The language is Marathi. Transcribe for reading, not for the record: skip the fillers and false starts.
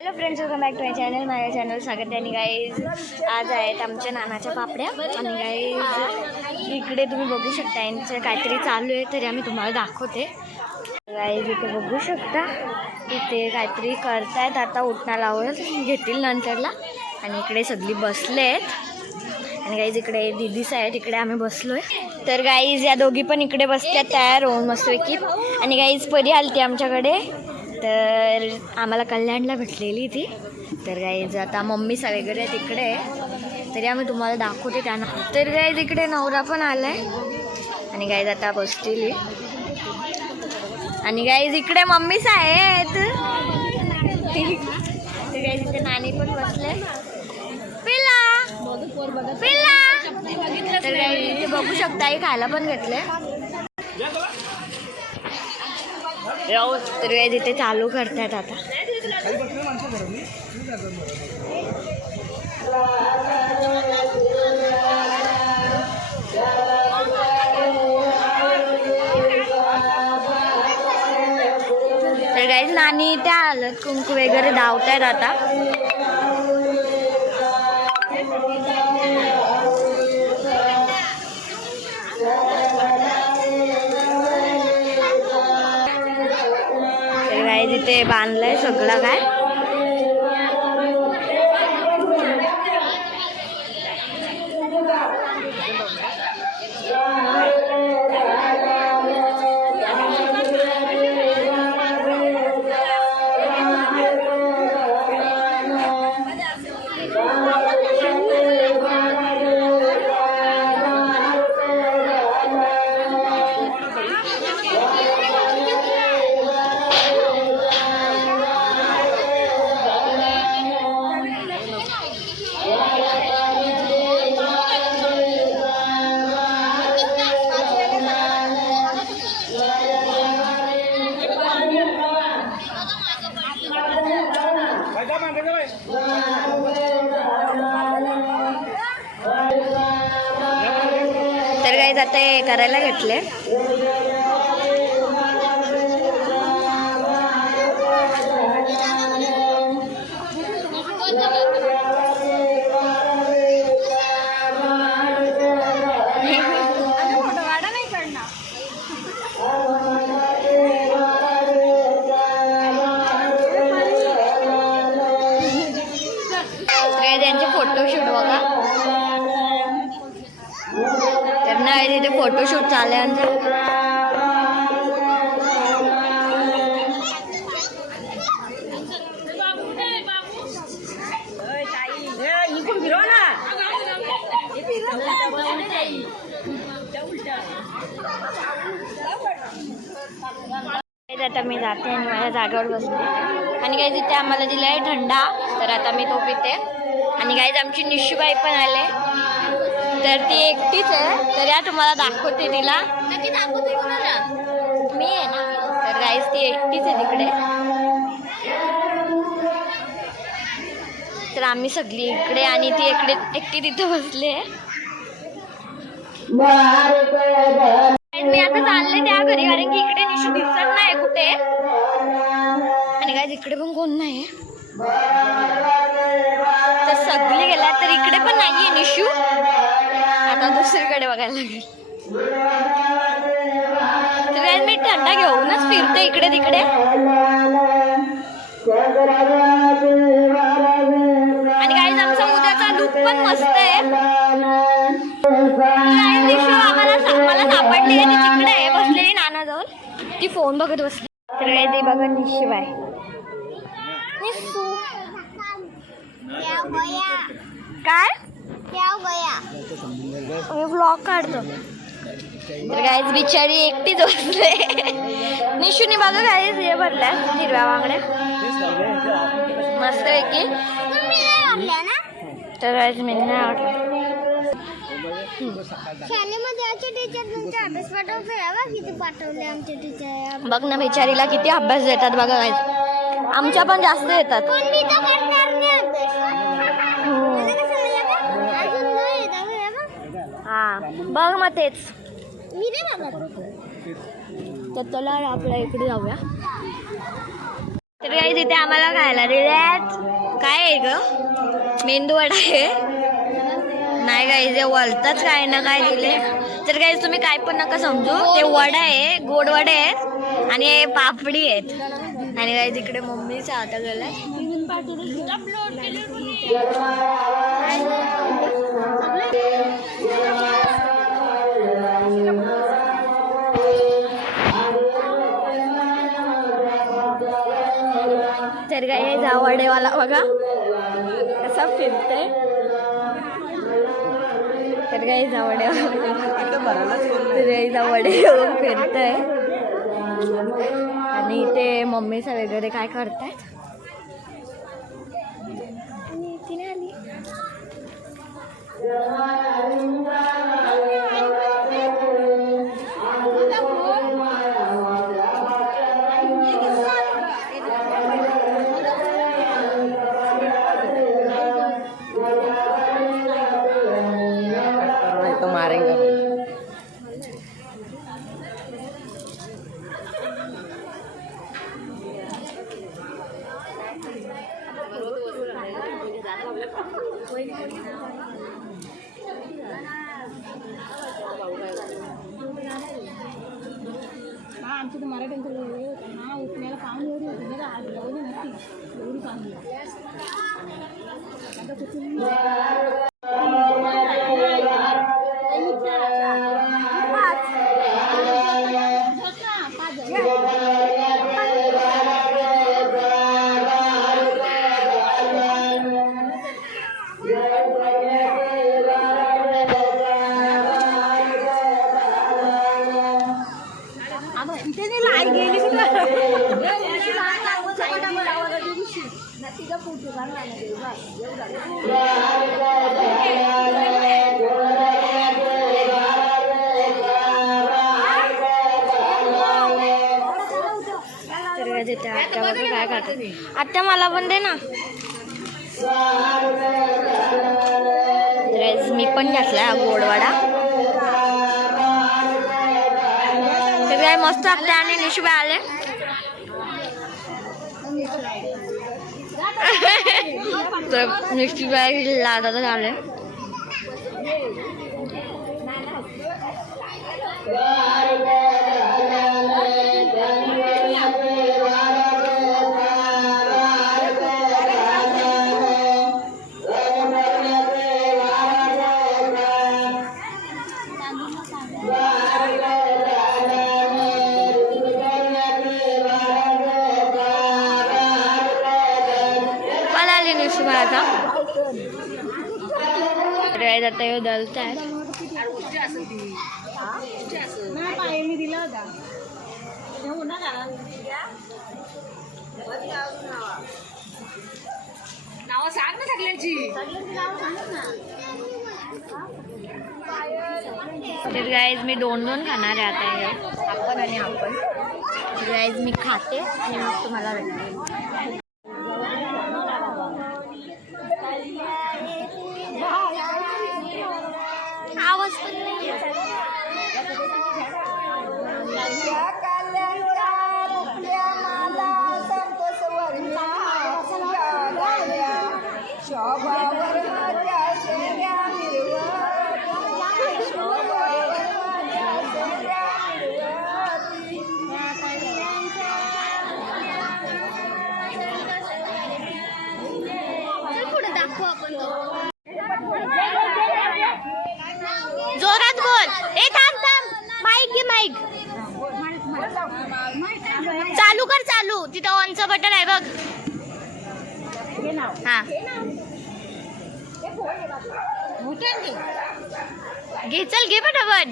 Hello friends, welcome back to my channel. माझ्या चॅनल स्वागत आहे. गाईज आज आहेत आमच्या नानाच्या पापड्या. आणि गाईज इकडे तुम्ही बघू शकता यांचं काहीतरी चालू आहे, तरी आम्ही तुम्हाला दाखवते. गाईज इथे बघू शकता, इथे काहीतरी करतायत. आता उठणा लावून घेतील नंतरला. आणि इकडे सगळी बसले आहेत. आणि गाईज इकडे दीदीच आहेत, इकडे आम्ही बसलोय. तर गाईज या दोघी पण इकडे बसल्या तयार होऊन मस्तपैकी. आणि गाईज परी आलती आमच्याकडे, तर आम्हाला कल्याणला भेटलेली ती. तर गाईज आता मम्मीचा वगैरे तिकडे, तरी आम्ही तुम्हाला दाखवते त्यांना. तर गाईज इकडे नवरा पण आलाय. आणि गाईज आता बसतील. आणि गाईज इकडे मम्मीच आहेत. तर गाईज इथे नानी पण बसले. पिल्ला पिल्ला. तर गाईज इथे बघू शकता, हे खायला पण घेतले. तर गाईज इथे चालू करतात आता. तर गाईज नानी त्या आलं, कुंकू वगैरे धावतायत आता. इथे बांधलंय सगळं काय. तर गाईज आता हे करायला घेतले. त्यांचे फोटोशूट बघा. तर नाही तिथे फोटोशूट चालू आहे आमचं. आता मी जाते आणि माझ्या जागेवर बसते. आणि गाईज इथे आम्हाला दिला आहे थंडा, तर आता मी तो पिते. आणि गाईज आमची निशूबाई पण आले, तर ती एकटीच आहे. तर या तुम्हाला दाखवते तिला. मी आहे ना. तर गाईज ती एकटीच आहे तिकडे. तर आम्ही सगळी इकडे आणि ती एकटी तिथे बसले. मी आता चालले त्या घरी, कारण की इकडे निशू दिसत नाही कुठे. आणि गाईज इकडे पण कोण नाही. तर सगळी गेला, तर इकडे पण नाहीये निशू. आता दुसरीकडे बघायला लागेल. तर गाईज मी थंडा घेऊनच फिरते इकडे तिकडे. आणि गाईज आमचा उद्याचा लुक पण मस्त आहे. निशू मला सापडली आहे, ती तिकडे आहे बसलेली नानाजवळ. ती फोन बघत बसली. तर गाईज ती बघा निशू आहे. काय मी ब्लॉग काढतो. तर गाईज बिचारी एकटीच बसले. निशूने बघा गाईज हे भरल्या हिरव्या बांगड्या मस्त पैकी. तर गाईज मी नाही आवडत. बघ ना बिचारीला किती अभ्यास देतात बघा गाईज. आमच्या पण जास्त देतात. हा बघ मग तेच. तर चला आपल्या इकडे जाऊया. तर काही तिथे आम्हाला खायला दिल्यात. काय आहे ग? मेंदू वडा आहे. नाही काही जे वलतच काय ना काय दिले. तर काही तुम्ही काय पण नका समजू, ते वडा आहे, गोड वडे आहेत आणि हे पापडी आहेत. आणि काही तिकडे मम्मीचा आता गेलाय. तर काय जा वडेवाला बघा कसा फिरतय. तर काही जा वडे घेऊन फिरतय. आणि ते मम्मीचं वगैरे काय करतायत. तिने आली. आमचं तर मराठ्यांचं ना उठण्याला पाहून एवढी होती ना, आज एवढी नसती एवढी पाहून काय खात. आता मला पण दे ना. मी पण घेतलाय हा गोडवाडा. तर काय मस्त लागते. आणि निशुबाई आले. तर निशुबाई लादात आले. आता दलत आहे. तर गाईज मी दोन खाणार आहे आता. आपण आणि आपण गाईज मी खाते आणि मग तुम्हाला भेटते. आवाज पण नाही येत. जोरात बोल. ए थांब थांब. माईक घे माईक. चालू कर चालू. तिथं ऑनचं बटन आहे बघ. हा घे चल घे पटापट.